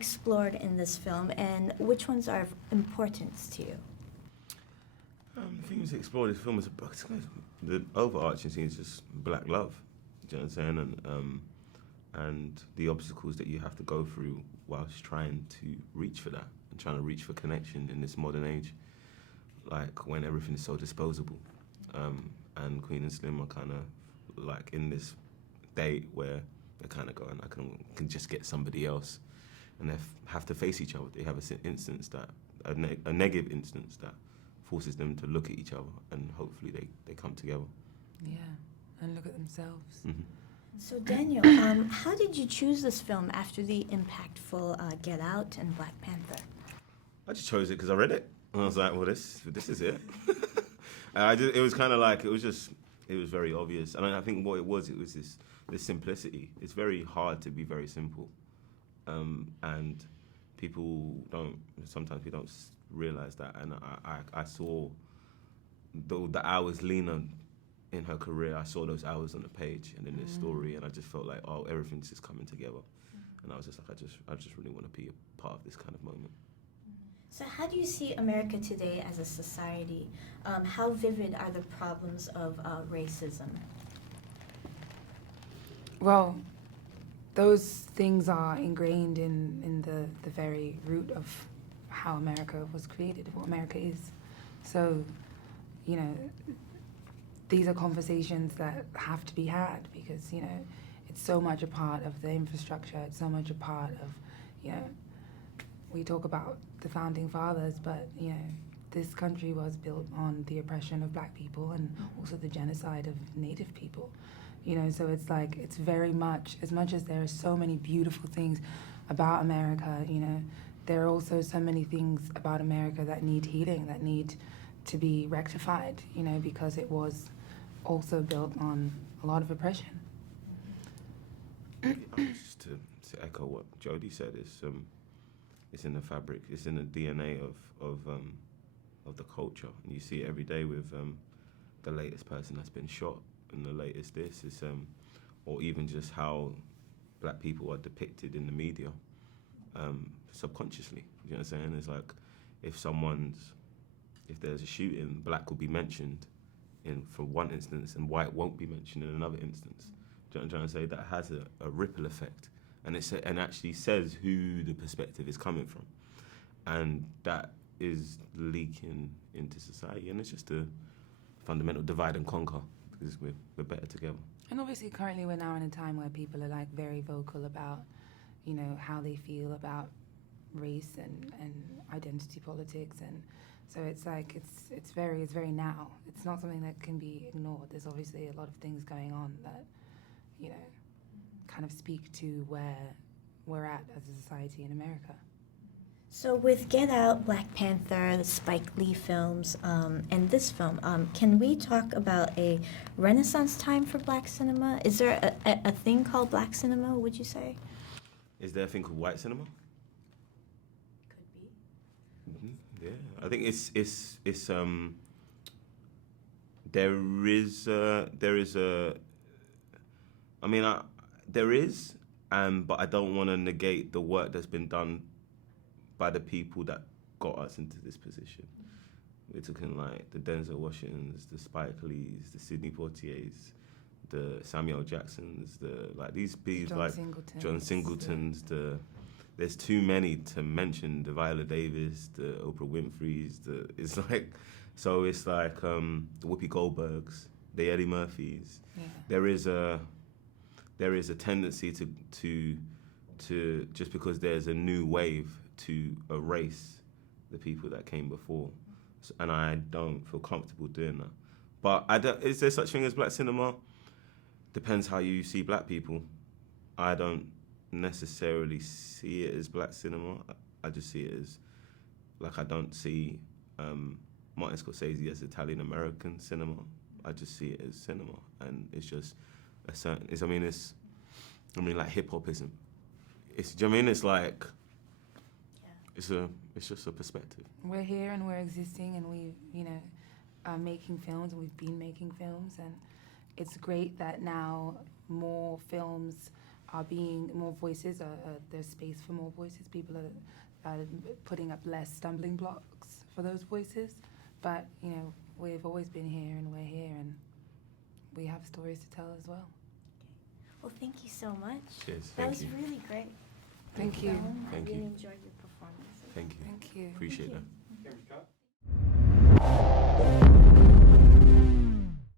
explored in this film, and which ones are of importance to you? Themes explored in this film is the overarching thing is just black love. Do you know what I'm saying? And the obstacles that you have to go through whilst trying to reach for that and trying to reach for connection in this modern age, like when everything is so disposable. And Queen and Slim are kind of like in this date where they're kind of going, I can just get somebody else, and they have to face each other. They have instance that a negative instance that forces them to look at each other, and hopefully they come together. Yeah, and look at themselves. Mm-hmm. So Daniel, how did you choose this film after the impactful Get Out and Black Panther? I just chose it because I read it, and I was like, well, this is it. It was kind of like, it was very obvious. And I think what it was this simplicity. It's very hard to be very simple. And sometimes we don't realize that. And I saw the hours Lena in her career, I saw those hours on the page and in this story, and I just felt like, oh, everything's just coming together. And I was just like, I just really want to be a part of this kind of moment. So how do you see America today as a society? How vivid are the problems of racism? Well, those things are ingrained in the very root of how America was created, what America is. So, you know, these are conversations that have to be had because, you know, it's so much a part of the infrastructure, it's so much a part of, you know, we talk about the founding fathers, but, you know, this country was built on the oppression of black people and also the genocide of Native people. You know, so it's like, it's very much as there are so many beautiful things about America, you know, there are also so many things about America that need healing, that need to be rectified, you know, because it was also built on a lot of oppression. Just to echo what Jodie said, it's in the fabric, it's in the DNA of the culture, and you see it every day with the latest person that's been shot, and the latest this is, or even just how black people are depicted in the media, subconsciously. You know what I'm saying? It's like if there's a shooting, black will be mentioned for one instance, and white won't be mentioned in another instance. Do you know what I'm trying to say? That has a ripple effect, and and actually says who the perspective is coming from, and that is leaking into society, and it's just a fundamental divide and conquer because we're better together. And obviously, currently, we're now in a time where people are like very vocal about, you know, how they feel about race and identity politics, and so it's like it's very now. It's not something that can be ignored. There's obviously a lot of things going on that, you know, kind of speak to where we're at as a society in America. So with Get Out, Black Panther, the Spike Lee films, and this film, can we talk about a renaissance time for black cinema? Is there a thing called black cinema, would you say? Is there a thing called white cinema? Could be. Mm-hmm. Yeah, I think it's there is, but I don't want to negate the work that's been done by the people that got us into this position. We're talking like the Denzel Washingtons, the Spike Lees, the Sidney Poitiers, the Samuel Jacksons, these people like John Singletons. There's too many to mention. The Viola Davis, the Oprah Winfreys. It's like the Whoopi Goldbergs, the Eddie Murphys. Yeah. There is a tendency to just because there's a new wave to erase the people that came before, and I don't feel comfortable doing that. But is there such thing as black cinema? Depends how you see black people. I don't necessarily see it as black cinema. I just see it as, like, I don't see Martin Scorsese as Italian American cinema. I just see it as cinema, and it's just a certain. Like hip hop isn't. Do you know what I mean? It's like. It's just a perspective. We're here and we're existing, and we, you know, are making films, and we've been making films, and it's great that now more films are being more voices. There's space for more voices. People are putting up less stumbling blocks for those voices. But you know, we've always been here, and we're here, and we have stories to tell as well. Well, thank you so much. Cheers. That Thank was you. really great. Thank you. I Thank really you. enjoyed your performance. Thank you. Thank you. Appreciate Thank that. you.